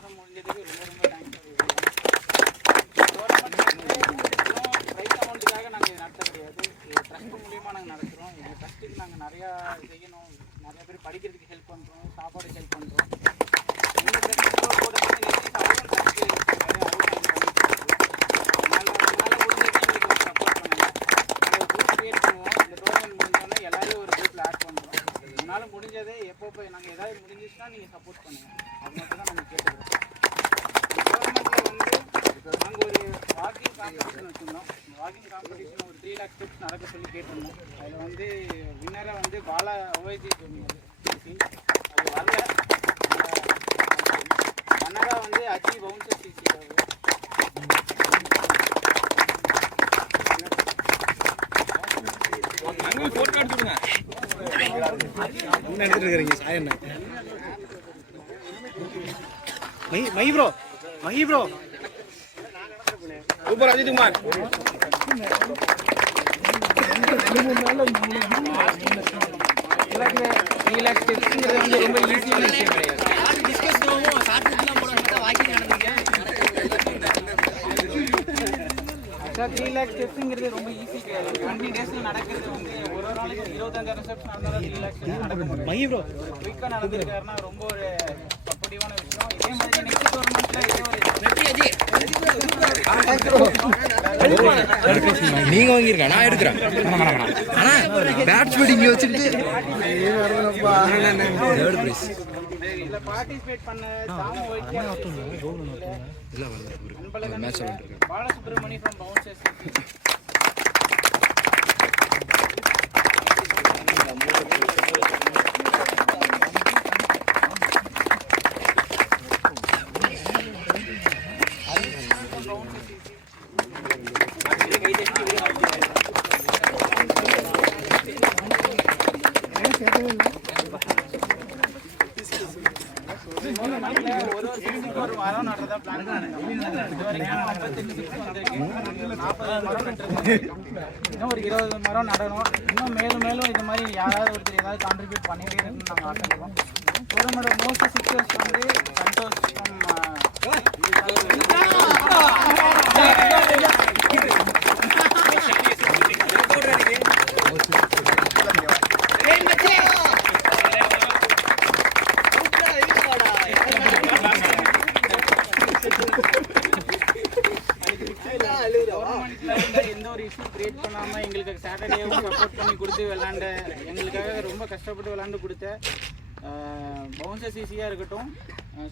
வருஷம் முடிஞ்சதுக்கு ரொம்ப ரொம்ப தேங்க்ஸ். ப்ரைஸ் அமௌண்ட்டுக்காக நாங்கள் நடத்த கிடையாது, ட்ரஸ்ட் மூலியமாக நாங்கள் நடத்துகிறோம். எங்கள் ட்ரஸ்ட்டுக்கு நாங்கள் நிறையா செய்யணும், நிறைய பேர் படிக்கிறதுக்கு ஹெல்ப் பண்ணுறோம், சாப்பாடு ஹெல்ப் பண்ணுறோம். எங்கள் ட்ரஸ்ட்டோட கூட வந்து நெக்ஸ்ட் அவரும் ட்ரஸ்ட்டு நிறைய முடிஞ்சதே எப்போ நாங்கள் ஏதாவது முடிஞ்சிச்சுன்னா நீங்கள் சப்போர்ட் பண்ணுங்கள், அது மட்டும் தான் நம்ம கேட்டுக்கிறோம். கவர்மெண்ட்டில் வந்து நாங்கள் ஒரு வாக்கிங் காம்படிஷன் வச்சுருந்தோம். வாக்கிங் காம்படிஷன் ஒரு 3 lakh ஸ்டெப்ஸ் நடக்க சொல்லி கேட்டிருந்தோம். அதில் வந்து வின்னரை வந்து பாலா ஓய்ஜி அது வரல. கன்னடா வந்து அஜி பவுன்சர் சிசி போட்டோ எடுத்துடுங்க. எடுத்துட்டு இருக்கிறீங்க சாயண்ண மஹி ப்ரோ சூப்பர் அஜித் குமார். ரொம்ப ஈஸியான விஷயம் கிடையாது. சார் 3 lakh ஸ்டெப்ஸுங்கிறது ரொம்ப ஈஸி கிடையாது. 20 டேஸில் நடக்கிறது வந்து ஒரு நாளைக்கு 25,000 ஸ்டெப்ஸ் நடந்தாலும் 3 lakh ஸ்டெப்ஸ் நடக்க முடியும். குயிக்காக நடந்திருக்காருன்னா ரொம்ப ஒரு சப்போர்ட்டிவான விஷயம். இதே மாதிரி நெக்ஸ்ட் கவர்மெண்ட்டில் நீங்க வாங்கிருக்க நான் எடுக்கிறேன். ஆனா பேட்ச் வெட்டிங் வச்சுட்டு இதில் பார்ட்டிசிபேட் பண்ண தாமு பாலசுப்ரமணி ஃப்ரம் பவுன்சர்ஸ் ஒரு மரம் நடுறதா பிளான் பண்ணிருக்கோம். இது வரைக்கும் 58 வந்திருக்கு. 40 மரம் நட்டுருக்கு. இன்னும் ஒரு 20 மரம் நடணும். இன்னும் மேலும் இது மாதிரி யாராவது ஒருத்தர் ஏதாவது கான்ட்ரிபியூட் பண்ணிட்டே இருக்குன்னு நாங்கள் ஆசைப்படுறோம். கவர்மெண்டோட மோஸ்ட் சிக்ஸர்ஸ் வந்து சந்தோஷ் எந்த ஒரு இஷ்யூ கிரியேட் பண்ணாமல் எங்களுக்கு சாட்டர்டேவும் சப்போர்ட் பண்ணி கொடுத்து விளாண்ட, எங்களுக்காக ரொம்ப கஷ்டப்பட்டு விளாண்டு கொடுத்த பவுன்சர் சிசியாக இருக்கட்டும்,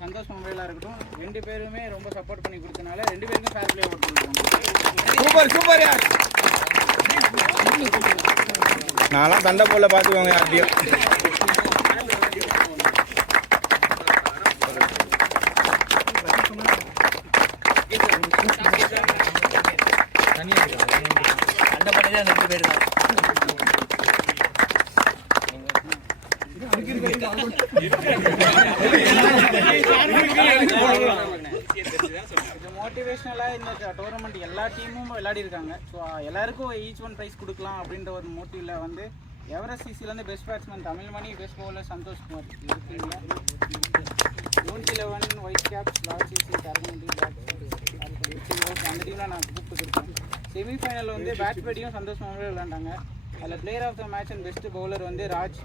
சந்தோஷ் மொபைலாக இருக்கட்டும், 2 பேருமே ரொம்ப சப்போர்ட் பண்ணி கொடுத்தனால 2 பேருக்கும் ஃபேர் பிளே ஓட்டு சூப்பர். நான்லாம் சண்டை போல பார்த்துக்கோங்க யார்ட்டையும். மோட்டிவேஷனலாக இந்த டோர்னமெண்ட் எல்லா டீமும் விளையாடி இருக்காங்க. ஸோ எல்லாருக்கும் ஈச் ஒன் ப்ரைஸ் கொடுக்கலாம் அப்படின்ற ஒரு மோட்டிவில் வந்து எவரெஸ்ட் சிசிலேருந்து best batsman Tamilmani, best bowler Santhosh Kumar இருக்கீங்க. Unit 11 white caps lord CC Karangandi அந்த டீமில் நான் கூப்பிட்டுருக்கேன். செமிஃபைனல் வந்து பேட் பேட்டியும் சந்தோஷ் மொபைல் விளையாண்டாங்க. அதில் player of the match and best bowler வந்து ராஜ்.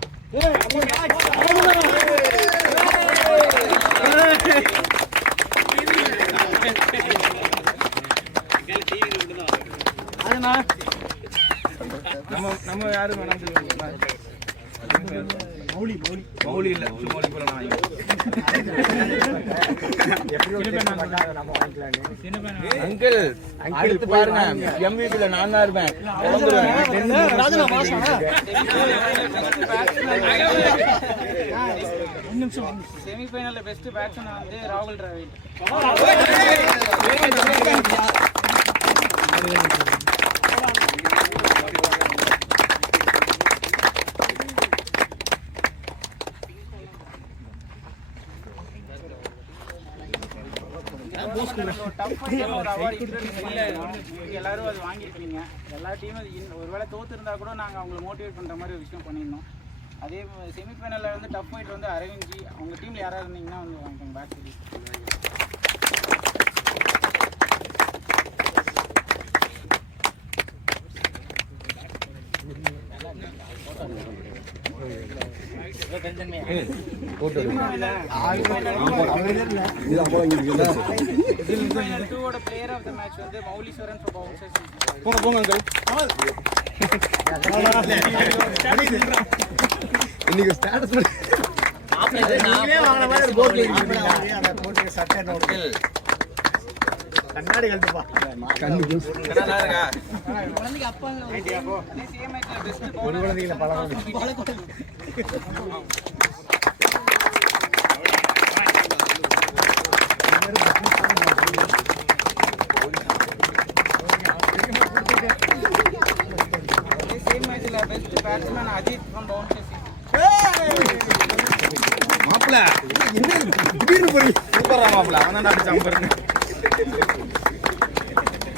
அதுண்ணா நம்ம யாரும் வேணாம் சொல்லுவாங்க. மௌலி இல்லை, மௌலி போல நான் அங்கிள் அடுத்து பாருங்க, MVP-ல நான் தான் இருப்பேன். செமிஃபைனல்ல பெஸ்ட் பேட்ஸ்மேன் வந்து ராகுல் டிராவிட். எல்லாரும் அது வாங்கியிருக்கீங்க. எல்லா டீமும் ஒருவேளை தோத்துருந்தா கூட நாங்கள் அவங்களை மோட்டிவேட் பண்ணுற மாதிரி ஒரு விஷயம் பண்ணியிருந்தோம். அதே செமிஃபைனலில் வந்து டஃப் ஃபைட் வந்து அரவிந்த்ஜி அவங்க டீமில் யாராவது இருந்தீங்கன்னா வந்து வாங்கிக்கோங்க பேட் சீரிஸ். செமிஃபைனல் 2 ஓட பிளேயர் ஆஃப் தி மேட்ச் வந்து மௌலீஸ்வரன் ஃப்ரம் பவுன்சர்ஸ். போங்க இன்னைக்கு ஸ்டேட்டஸ் நீங்களே வாங்குற மாதிரி ஒரு போர்ட்ல இருக்கீங்க. அத போட்டு சட்டை நோட்டு கண்ணாடி கழட்டுப்பா. கண்ணு நல்லா இருக்கா? குழந்தைக்கு அப்பா ஐடியா போ. அதே சேம் மேட்ச்ல பெஸ்ட் பவுலர் குழந்தைகள பழகம். சேம் மேட்ச்ல best batsman Ajith from Bouncers. மாப்ள என்ன திடீர்னு போறீங்க? சூப்பரா மாப்ள. அவன் தான் அடிச்சான் பாருங்க.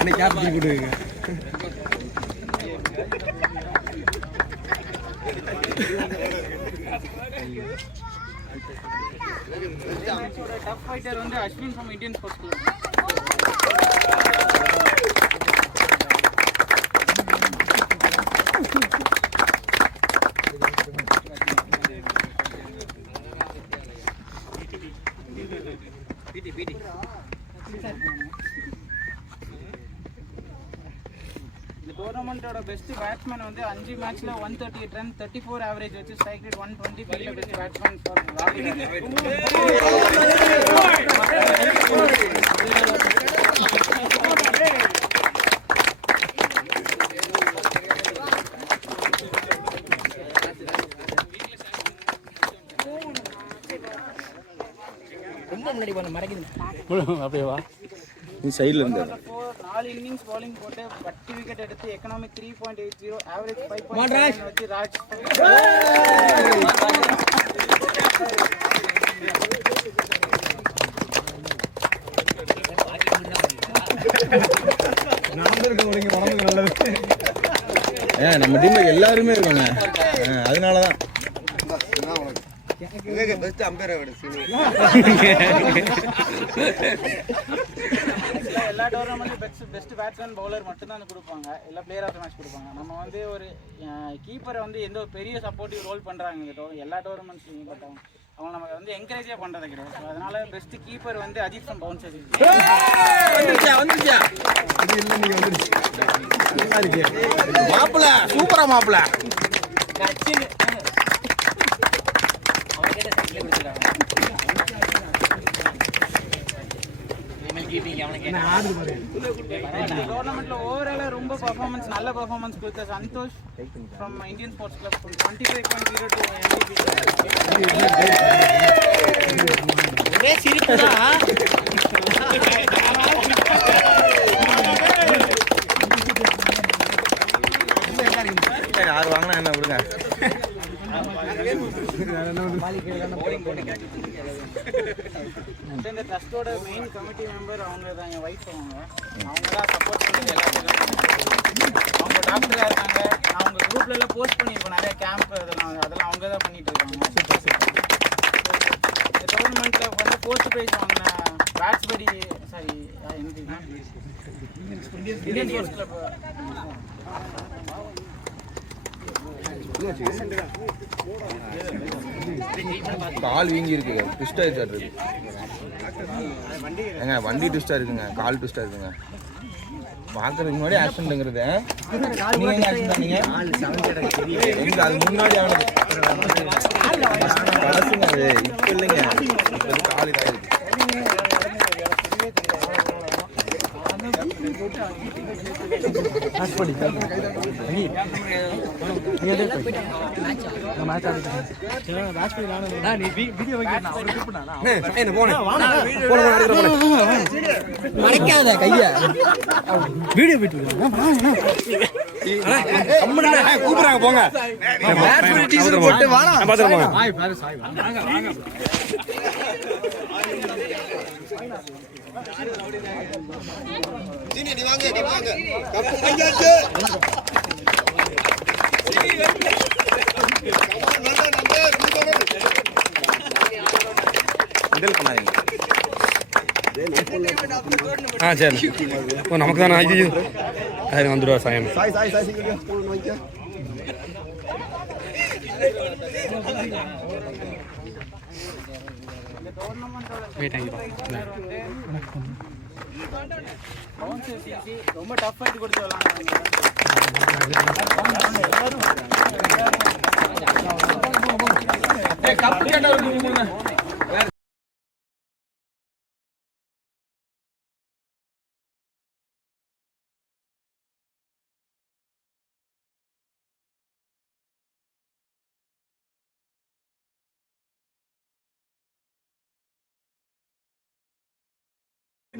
இன்னைக்கு யார் டீ குடுங்க? டாப் ஃபைட்டர் வந்து Ashwin from Indian sports club. இந்த டோர்னமெண்டோட பெஸ்ட் பேட்ஸ்மேன் வந்து 5 மேட்ச்ல 138 ரன் 34 ஆவரேஜ் வச்சு strike rate 125 best batsman for ராகுல். ரொம்ப முன்னாடி போன மறக்குது அப்படியே வா. நீ சைடுல இருந்து 4 இன்னிங்ஸ் bowling போட்டு 10 விக்கெட் எடுத்து எகனாமிக் 3.80 ஆவரேஜ் 5.7 வச்சு ராஜ் நம்ம டீம்ல எல்லாருமே இருக்காங்க. அதனாலதான் பெஸ்ட் அம்பையர் எல்லா டோர்னமெண்ட்லையும் பெஸ்ட் பேட்ஸ்மேன் பவுலர் மட்டும் தான் கொடுப்பாங்க. எல்லா பிளேயர் ஆஃப் தி மேட்ச் கொடுப்பாங்க. நம்ம வந்து ஒரு கீப்பரை வந்து எந்த ஒரு பெரிய சப்போர்ட்டிவ் ரோல் பண்ணுறாங்க எல்லா டோர்னமெண்ட்ஸ்லையும். பட் அவங்க நமக்கு வந்து என்கரேஜே பண்ணுறது கிடையாது. ஸோ அதனால பெஸ்ட் கீப்பர் வந்து அஜித் ஃப்ரம் பவுன்சர்ஸ். மாப்பிள சூப்பரா மாப்பிள. டோர்னமெண்ட்ல ஓவராலா ரொம்ப பெர்ஃபார்மன்ஸ் நல்ல பெர்ஃபார்மன்ஸ் கொடுத்த Santhosh from Indian sports club 25.02 MVP. ஒரே சிரிப்பு தான். யார் வாங்கினா என்ன விடுங்க. இந்த ட்ரஸ்டோட மெயின் கமிட்டி மெம்பர் அவங்க தான். என் ஒய்ஃப் அவங்க தான் சப்போர்ட் பண்ணி எல்லாத்துக்கும். அவங்க டாக்டராக இருக்காங்க. அவங்க குரூப்ல எல்லாம் போஸ்ட் பண்ணியிருக்கோம் நிறைய கேம்ப். அதெல்லாம் அவங்க தான் பண்ணிட்டு இருக்காங்க. இந்த டோர்னமெண்ட்ல வந்து ஃபோர்த் ப்ரைஸ் வாங்கின பேட்ஸ்படி இந்தியன் ஸ்போர்ட்ஸ் கிளப். கால் வீங்கி இருக்கு. ட்விஸ்ட் ஆயிடுச்சு ஏங்க. வண்டி ட்விஸ்டா இருக்குங்க. கால் ட்விஸ்டா இருக்குங்க. பாக்குறதுக்கு முன்னாடி ஆக்சிடென்ட்ங்கிறது நீங்க ஆக்சிடென்ட் நீங்க எங்க அது முன்னாடி ஆனது கடைசிங்க. அது இப்ப இல்லைங்க. கால் இதாயிருக்கு. மறைக்காத கைய வீடியோ கூப்பிடுறாங்க போங்க. போட்டு வாங்க. சரி நமக்கு தானே ஐயோ அது வந்துடுவா சாயம். டோர்னமெண்ட்டோட வந்து பவுன்சர்ஸ் ஈஸி, ரொம்ப டஃப் எடுத்து கொடுத்து விளாண்டாங்க.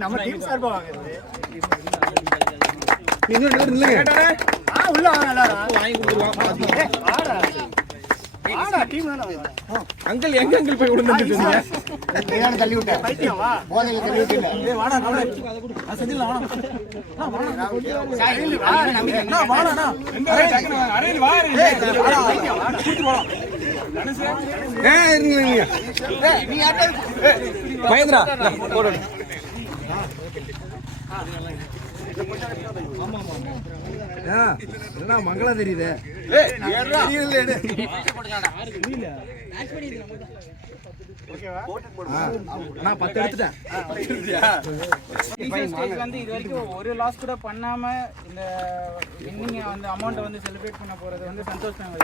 நம்ம டீம் சார்பா வாங்குறது. நீங்க நில்லுங்க. உள்ள வாங்க எல்லாரும். வாங்கி கொடுத்துருவாங்க. ஆடா டீம் தான வாங்க. அங்கிள் எங்க அங்கிள் போய் விடுங்க. ஏன தள்ளி விட்ட. பைத்தியம் வா. போதையில தள்ளி விட்டீங்க. ஏய் வாடா கவலை. நான் செஞ்சிடலாம் வாடா. சாய் வா நம்பி. நான் வாடா. அரே டக்குனு வாங்க. அரே வா. ஏய் வாடா. குடுத்து வாடா. ஏய் இருங்க. ஏய் நீ யார்ட்ட? மகேந்திரா போடு. என்ன மங்களா தெரியுது. நான் 10 எடுத்துட்டேன். வந்து இது வரைக்கும் ஒரு லாஸ் கூட பண்ணாம இந்த வின்னிங் வந்து அமௌண்ட் வந்து செலிப்ரேட் பண்ண போறது வந்து சந்தோஷம்.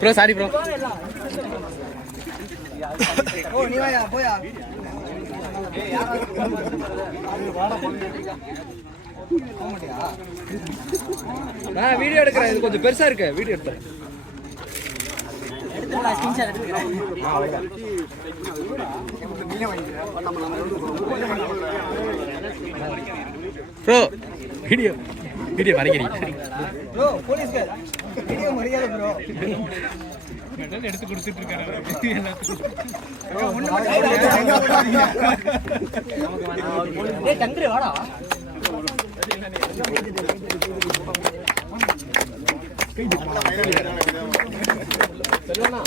Bro sorry bro. ஓ நீ வாயா போயா. நான் வீடியோ எடுக்கிறேன். இது கொஞ்சம் பெருசா இருக்கு. வீடியோ எடுத்தேன். ப்ரோ வீடியோ வீடியோ வரைக்கிறீங்க ப்ரோ போலீஸ் வீடியோ மரியாதை ப்ரோ. எடுத்து கொடுத்துட்டு இருக்காரு. டேய் தங்கரே வாடா. செல்வனா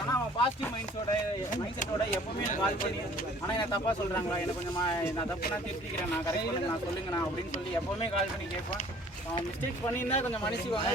ஆனா அவன் பாசிட்டிவ் மைண்ட் செட்டோட எப்பவுமே எனக்கு கால் பண்ணி ஆனா என்ன தப்பா சொல்றாங்களா எனக்கு கொஞ்சமா நான் தப்புனா திருத்திக்கிறேன் நான் கரெக்ட் பண்ணுங்க நான் சொல்லுங்கண்ணா அப்படின்னு சொல்லி எப்பவுமே கால் பண்ணி கேட்பான். அவன் மிஸ்டேக் பண்ணியிருந்தா கொஞ்சம் மன்னிச்சுவாங்க.